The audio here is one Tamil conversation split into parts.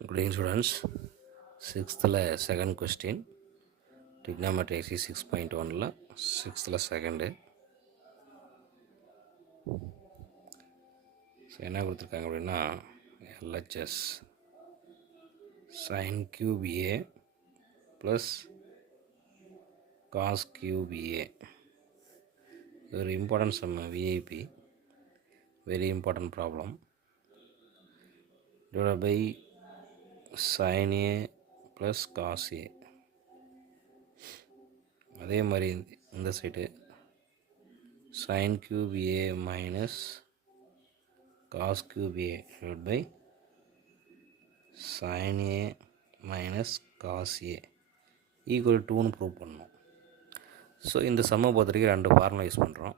Good evening, students. Sixth second question. Trigonometry exercise 6.1 sixth second. So என்ன கொடுத்துருக்காங்க அப்படின்னா LHS sin cube A plus cos cube A. இது ஒரு important sum VIP, very important problem. Divide by sin A plus cos A. அதே மாதிரி இந்த side sin cube A minus cos cube A divided by sin A minus cos A equal to 2ன்னு ப்ரூவ் பண்ணணும். ஸோ இந்த சம்மை பொறுத்தவரைக்கும் ரெண்டு ஃபார்முலா யூஸ் பண்ணுறோம்.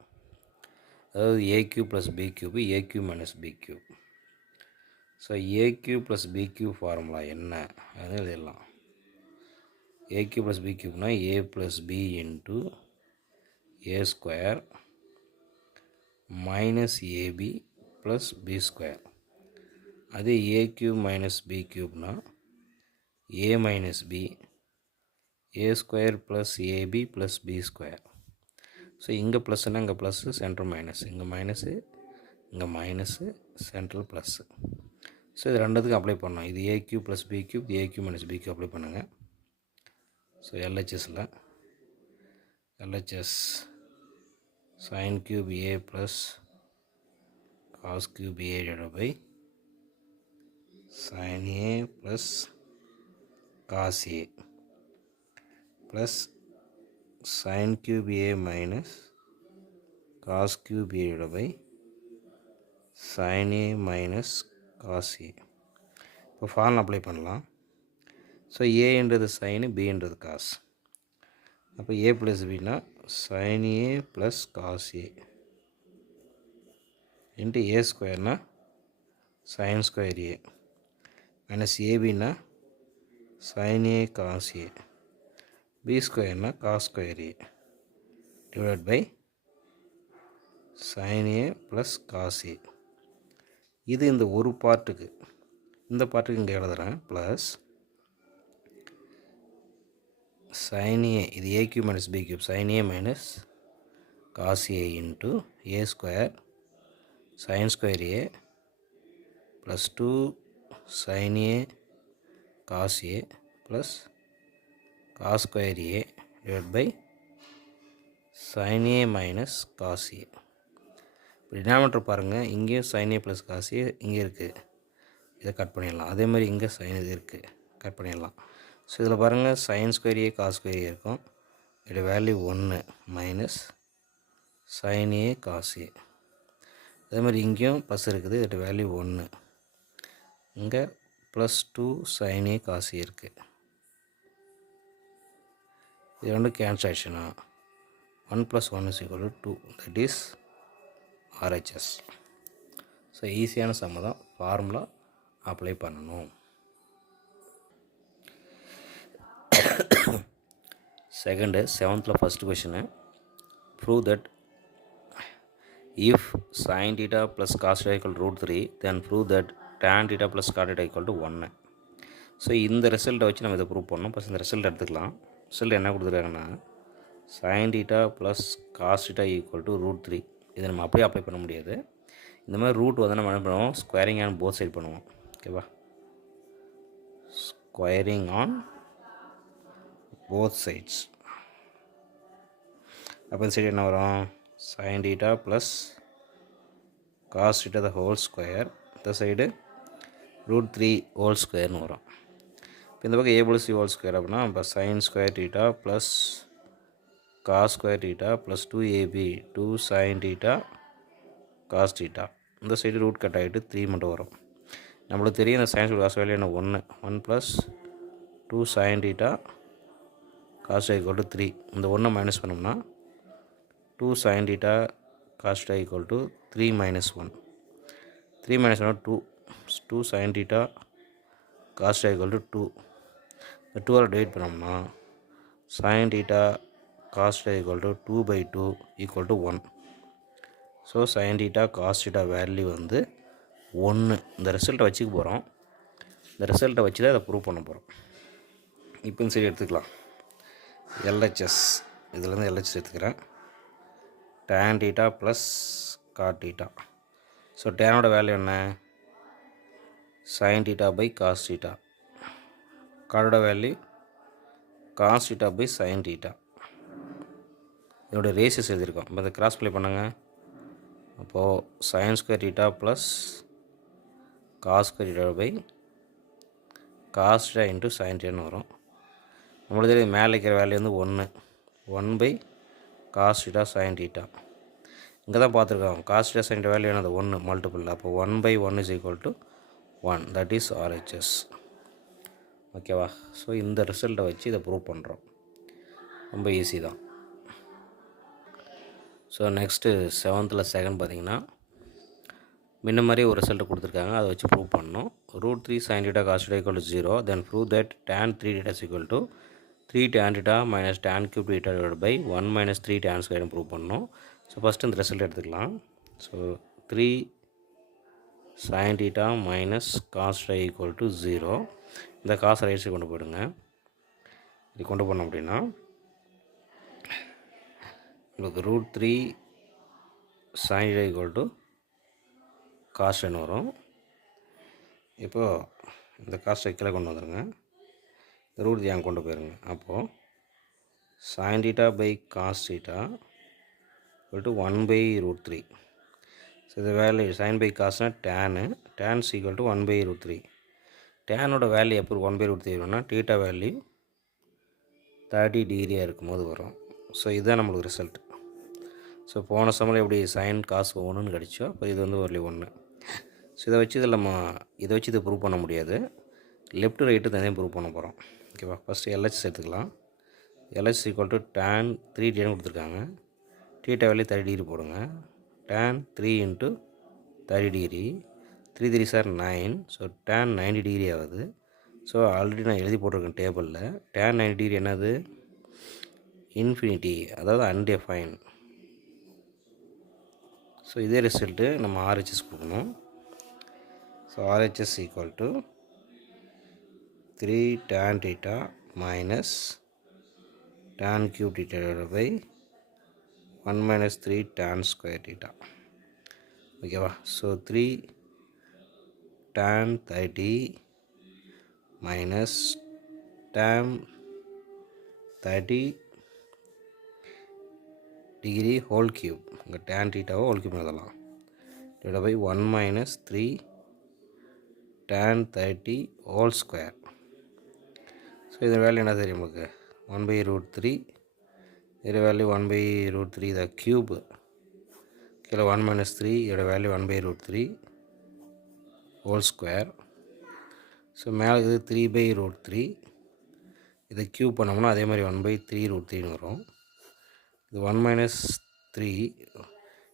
அதாவது A cube plus B cube, A cube minus B cube. So A cube plus B cube formula என்ன அது எழுதலாம். ஏ கியூப் ப்ளஸ் பி கியூப்னா A plus B into A square minus AB plus B square. அதே ஏ கியூப் மைனஸ் பி கியூப்னா A minus B A square plus AB plus B square. So இங்கே ப்ளஸ்னால் இங்கே ப்ளஸ்ஸு சென்ட்ரல் மைனஸ், இங்கே மைனஸு இங்கே மைனஸு சென்ட்ரல் ப்ளஸ்ஸு. ஸோ இது ரெண்டுத்துக்கும் அப்ளை பண்ணோம். இது A cube plus B cube, A cube minus B cube apply பண்ணுங்க. ஸோ எல்ஹெச்எஸில் LHS sin cube A plus cos cube A divided by sin A plus cos A plus sin cube A minus cos cube A divided by sin A minus cos A. இப்போ ஃபார்முலா அப்ளை பண்ணலாம். ஸோ ஏன்றது சைனு, பின்றது காஸ். அப்போ ஏ ப்ளஸ் பின்னா sin A plus cos A into A ஸ்கொயர்னா சைன் ஸ்கொயர் ஏ மைனஸ் ஏபின்னா sin A cos A, b ஸ்கொயர்னா cos square A divide by sin A plus cos A. இது இந்த ஒரு பார்ட்டுக்கு, இந்த பார்ட்டுக்கு இங்கே எழுதுகிறேன். ப்ளஸ் sin A, இது A cube minus B cube, sin A minus cos A into A square sin square A plus 2 sin A cos A plus cos square A divided by sin A minus cos A. Denominator பாருங்கள், இங்கேயும் sin A plus cos A இங்கே இருக்குது, இதை கட் பண்ணிடலாம். அதே மாதிரி இங்கே sin இது இருக்குது, கட் பண்ணிடலாம். ஸோ இதில் பாருங்கள் sin square A cos square A இருக்கும், இதோட value 1 minus sin A cos A. அதே மாதிரி இங்கேயும் ப்ளஸ் இருக்குது, இதோட வேல்யூ 1, இங்கே plus 2 sin A cos A இருக்குது. இது ரெண்டு கேன்சல் ஆயிடுச்சுன்னா 1 + 1 = 2, தட் இஸ் RHS. ஸோ ஈஸியான சம்ம தான், ஃபார்முலா அப்ளை பண்ணணும். Second 7th first question, prove that if sin theta plus cos theta equal to √3 then prove that tan theta plus cot theta equal to 1. So இந்த ரிசல்ட்டை வச்சு நம்ம இதை ப்ரூவ் பண்ணோம். ஃபஸ்ட் இந்த ரிசல்ட் எடுத்துக்கலாம். ரிசல்ட் என்ன கொடுத்துருக்காங்கன்னா sin theta plus cos theta equal to √3. இதை நம்ம அப்படியே அப்ளை பண்ண முடியாது. இந்த மாதிரி ரூட் வந்து நம்ம என்ன பண்ணுவோம், ஸ்கொயரிங் ஆன் போத் சைட் பண்ணுவோம். ஓகேவா, ஸ்கொயரிங் ஆன் போத் சைட்ஸ். அப்போ இந்த சைடு என்ன வரும், sin theta plus cos theta the whole square, இந்த சைடு √3 ஹோல் ஸ்கொயர்னு வரும். இப்போ இந்த பக்கம் a + c ஹோல் ஸ்கொயர் அப்படின்னா இப்போ sin square theta plus cos square theta plus 2ab 2 sin theta cos theta. இந்த சைடு ரூட் கட் ஆகிட்டு 3 மட்டும் வரும். நம்மளுக்கு தெரியும் இந்த சைன் காஸ் வேல்யூ என்ன, 1 plus 2 sin theta cos theta = 3. இந்த 1 மைனஸ் பண்ணோம்னா 2 sin theta cos theta = 3 minus 1. 3 minus 1 2 sin theta cos theta = 2. இந்த 2 டிவைட் பண்ணோம்னா sin theta cos theta = 2/2 = 1. So sin theta cos theta value வந்து 1. இந்த ரிசல்ட்டை வச்சுக்க போகிறோம். இந்த ரிசல்ட்டை வச்சு தான் அதை ப்ரூவ் பண்ண போகிறோம். இப்போ சரி எடுத்துக்கலாம். எல்ஹெச்எஸ் இதுலேருந்து எல்ஹெச்எஸ் எடுத்துக்கிறேன். tan θ plus cot θ. ஸோ டேனோட வேல்யூ என்ன? sin θ by cos θ. காட்டோட வேல்யூ cos θ பை sin θ. இதோட ரேஷியஸ் எழுதியிருக்கோம். இப்போ இதை கிராஸ் ப்ளே பண்ணுங்க. அப்போது sin square θ plus cos square θ by cos θ into sin θன்னு வரும். நம்மளுக்கு மேலே இருக்கிற வேல்யூ வந்து 1 பை cos θ sin θ. இங்கே தான் பார்த்துருக்கோம். cos θ sin θ வேல்யூ என்னது 1 மல்டிபிள். அப்போ 1 by 1 is equal to 1. That is RHS. ஓகேவா? ஸோ இந்த ரிசல்ட்டை வச்சு இதை ப்ரூவ் பண்ணுறோம். ரொம்ப ஈஸி தான். ஸோ நெக்ஸ்ட்டு 7th செகண்ட் பார்த்தீங்கன்னா முன்ன மாதிரியே ஒரு ரிசல்ட் கொடுத்துருக்காங்க. அதை வச்சு ப்ரூவ் பண்ணணும். √3 sin θ cos θ equal to 0. Then prove that tan 3θ is equal to 3 tan θ minus tan cube θ divided by 1 minus 3 tan square prove பண்ணணும். ஸோ ஃபஸ்ட்டு இந்த ரிசல்ட் எடுத்துக்கலாம். So 3 sin θ minus cos θ equal to 0. இந்த காசை ரைட் சைடு கொண்டு போயிடுங்க. இது கொண்டு போனோம் அப்படின்னா உங்களுக்கு √3 sin θ equal to cos θ வரும். இப்போது இந்த காசை கீழே கொண்டு வந்துடுங்க. ரூட் ஏன் கொண்டு போயிருங்க. அப்போது sin θ by cos θ equal to 1 by √3. So இந்த வேல்யூ sin பை காஸ்னா tan equal to 1 by √3. டேனோட வேல்யூ எப்போ 1 by √3 வரும்னா θ வேல்யூ 30 டிகிரியாக இருக்கும்போது வரும். ஸோ இதுதான் நம்மளுக்கு ரிசல்ட். ஸோ போன சமயம் எப்படி sin cos 1ன்னு கிடச்சோ அப்போ இது வந்து ஒரு 1. ஸோ இதை வச்சு இதை ப்ரூவ் பண்ண முடியாது. லெஃப்ட் ரைட்டு தனியாக ப்ரூவ் பண்ண போகிறோம். ஓகேவா? ஃபஸ்ட்டு LHS எடுத்துக்கலாம். LHS ஈக்குவல் டு tan 3θன்னு கொடுத்துருக்காங்க. θ வேல்யூ 30 டிகிரி போடுங்க. tan 3 into 30 degree 3 3 sir 9. So tan 90 degree ஆகுது. ஸோ ஆல்ரெடி நான் எழுதி போட்டிருக்கேன் டேபிளில். tan 90 டிகிரி என்னது? இன்ஃபினிட்டி, அதாவது அன்டிஃபைன். ஸோ இதே ரிசல்ட்டு நம்ம RHS கொடுக்கணும். So RHS equal to 3 tan θ minus tan cube θ divided by 1 minus 3 tan square θ. ஓகேவா? So 3 tan 30 minus tan 30 degree whole cube. இங்கே tan θ ஹோல் கியூப் எழுதலாம். divided by 1 minus 3 tan 30 whole square. So இதோட வேல்யூ என்ன தெரியும் நமக்கு? 1 by √3. இதோட வேல்யூ 1 by √3 த கியூப். கீழே 1 minus 3 இதோட value 1 by √3 whole square. So மேலே இது 3 by √3. இதை கியூப் பண்ணோம்னா அதே மாதிரி 1 by 3 √3ன்னு வரும். இது 1 minus 3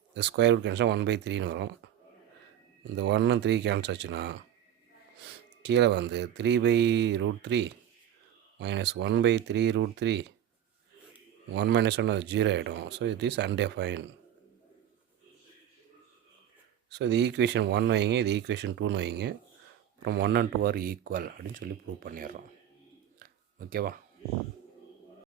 இந்த ஸ்கொயர் ரூட் கேன்சல் 1 by 3ன்னு வரும். இந்த 1 3 கேன்சல் ஆச்சுன்னா கீழே வந்து 3 by √3 minus 1 by 3 √3 1 minus 1 அது 0 ஆகிடும். So it is undefine. So இது ஈக்குவேஷன் 1 வைங்க, இது ஈக்குவேஷன் 2ன்னு வைங்க. அப்புறம் 1 and 2 ஆர் ஈக்குவல் அப்படின்னு சொல்லி ப்ரூவ் பண்ணிடுறோம். ஓகேவா?